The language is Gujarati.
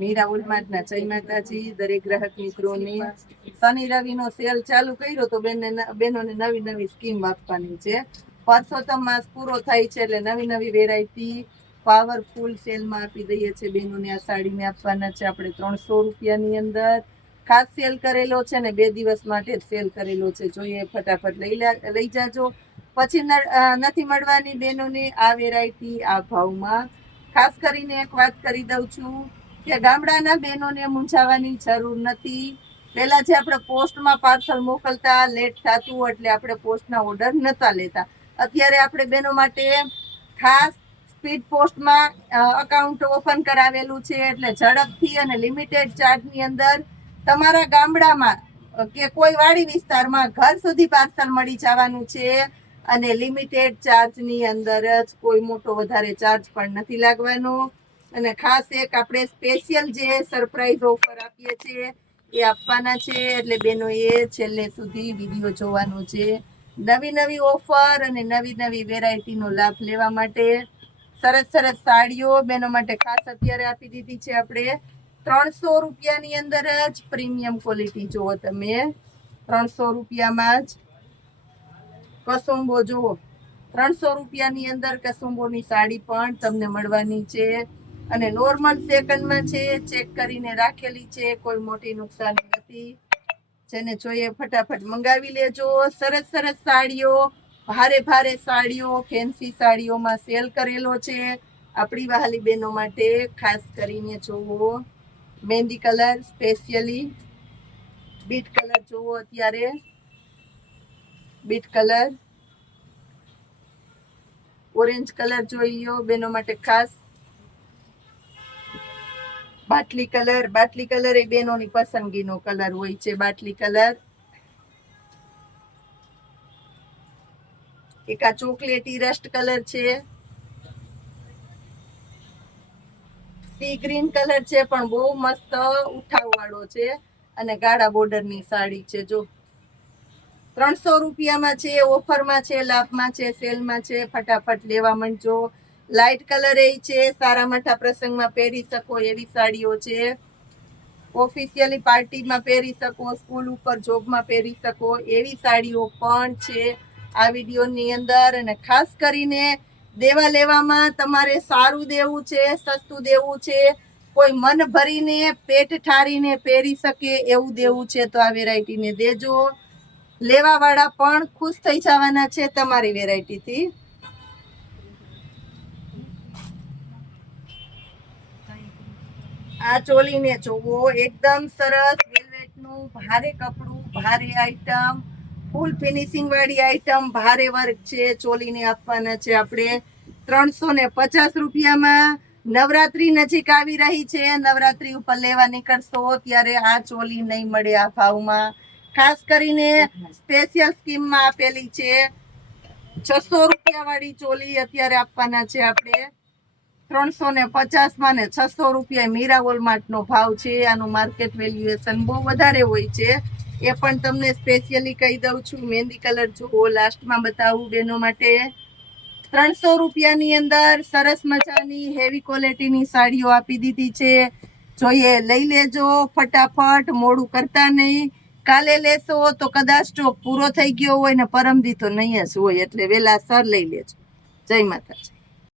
મીરા ઉલમાટના જય માતાજી દરેક ગ્રાહક મિત્રોને શનિ રવિનો સેલ ચાલુ કર્યો તો બેનોને નવી નવી સ્કીમ આપવાની છે. પરસોત્તમ માસ પૂરો થાય છે એટલે નવી નવી વેરાયટી પાવરફુલ સેલમાં આપી દઈએ છીએ બેનોને. આ સાડીને આપવાના છે આપણે 300 રૂપિયાની અંદર. ખાસ સેલ કરેલો છે ને 2 દિવસ માટે જ સેલ કરેલો છે. જોઈએ ફટાફટ લઈ જાજો. પછી નથી મળવાની બેનોને આ વેરાયટી આ ભાવમાં. ખાસ કરીને એક વાત કરી દઉં છું કે ગામડાના બહેનોને મૂંઝાવાની જરૂર નથી. પહેલા જે આપણે પોસ્ટમાં પાર્સલ મોકલતા લેટ થતું એટલે આપણે પોસ્ટના ઓર્ડર નહોતા લેતા. અત્યારે આપણે બહેનો માટે ખાસ સ્પીડ પોસ્ટમાં અકાઉન્ટ ઓપન કરાવેલું છે એટલે ઝડપથી અને લિમિટેડ ચાર્જની અંદર તમારા ગામડામાં કે કોઈ વાડી વિસ્તારમાં ઘર સુધી પાર્સલ મળી જવાનું છે. અને લિમિટેડ ચાર્જની અંદર જ, કોઈ મોટો વધારે ચાર્જ પણ નથી લાગવાનો. અને ખાસ એક આપણે સ્પેશિયલ જે સરપ્રાઈઝ ઓફર આપીએ છીએ એ આપવાના છે એટલે બેનો એ છેલ્લે સુધી વિડીયો જોવાનો છે. નવી નવી ઓફર અને નવી નવી વેરાયટીનો લાભ લેવા માટે સરસ સરસ સાડીઓ બેનો માટે ખાસ અત્યારે આપી દીધી છે આપણે 300 રૂપિયાની અંદર જ. પ્રીમિયમ ક્વોલિટી જુઓ તમે, 300 રૂપિયામાં જ કસુંબો જુઓ, 300 રૂપિયાની અંદર કસુંબોની સાડી પણ તમને મળવાની છે. અને નોર્મલ સેકન્ડમાં છે, ચેક કરીને રાખેલી છે, કોઈ મોટી નુકસાની નથી. જેને જોઈએ ફટાફટ મંગાવી લેજો. સરસ સરસ સાડીઓ, ભારે ભારે સાડીઓ, ફેન્સી સાડીઓમાં સેલ કરેલો છે આપણી વહાલી બહેનો માટે. ખાસ કરીને જોવો મહેંદી કલર, સ્પેશિયલી બીટ કલર જોવો. અત્યારે બીટ કલર, ઓરેન્જ કલર જોઈ લ્યો બેનો માટે ખાસ. બાટલી કલર એ બેનોની પસંદગીનો કલર હોય છે. બાટલી કલર, એક આ ચોકલેટી રસ્ટ કલર છે, સી ગ્રીન કલર છે પણ બહુ મસ્ત ઉઠાવવાળો છે અને ગાળા બોર્ડરની સાડી છે. જો 300 રૂપિયામાં છે, ઓફરમાં છે, લાભમાં છે, સેલમાં છે. ફટાફટ લેવા માંડજો. લાઇટ કલર એ છે, સારા મોટા પ્રસંગમાં પહેરી શકો એવી સાડીઓ છે. ઓફિશિયલી પાર્ટીમાં પહેરી શકો, સ્કૂલ ઉપર જોબમાં પહેરી શકો એવી સાડીઓ પણ છે આ વિડીયોની અંદર. અને ખાસ કરીને દેવા લેવામાં તમારે સારું દેવું છે, સસ્તું દેવું છે, કોઈ મન ભરીને પેટ ઠારીને પહેરી શકે એવું દેવું છે તો આ વેરાયટીને દેજો. લેવા વાળા પણ ખુશ થઈ જવાના છે તમારી વેરાયટીથી. આ ચોલીને જોવો, એકદમ સરસ વેલ્વેટનું ભારે કપડું, ભારે આઈટમ, ફૂલ ફિનિશિંગ વાળી આઈટમ, ભારે વર્ક છે. ચોલીને આપવાના છે આપણે 350 રૂપિયામાં. નવરાત્રી નજીક આવી રહી છે, નવરાત્રી ઉપર લેવા નીકળશો ત્યારે આ ચોલી નહીં મળે આ ભાવમાં. ખાસ કરીને સ્પેશિયલ સ્કીમમાં આપેલી છે. 600 રૂપિયા વાળી ચોલી અત્યારે આપવાના છે આપણે 350માં ને 600 રૂપિયા મીરા વોલમાર્ટનો ભાવ છે. આનું માર્કેટ વેલ્યુએશન બહુ વધારે હોય છે એ પણ તમને સ્પેશિયલી કહી દઉં છું. મહેંદી કલર જુઓ, લાસ્ટમાં બતાવું બેનો માટે. 300 રૂપિયાની અંદર સરસ મજાની હેવી ક્વોલિટીની સાડીઓ આપી દીધી છે. જોઈએ લઈ લેજો ફટાફટ, મોડું કરતા નહીં. કાલે લેશો તો કદાચ સ્ટોક પૂરો થઈ ગયો હોય ને પરમદી તો નહીં જ હોય એટલે વહેલા સર લઈ લેજો. જય માતાજી.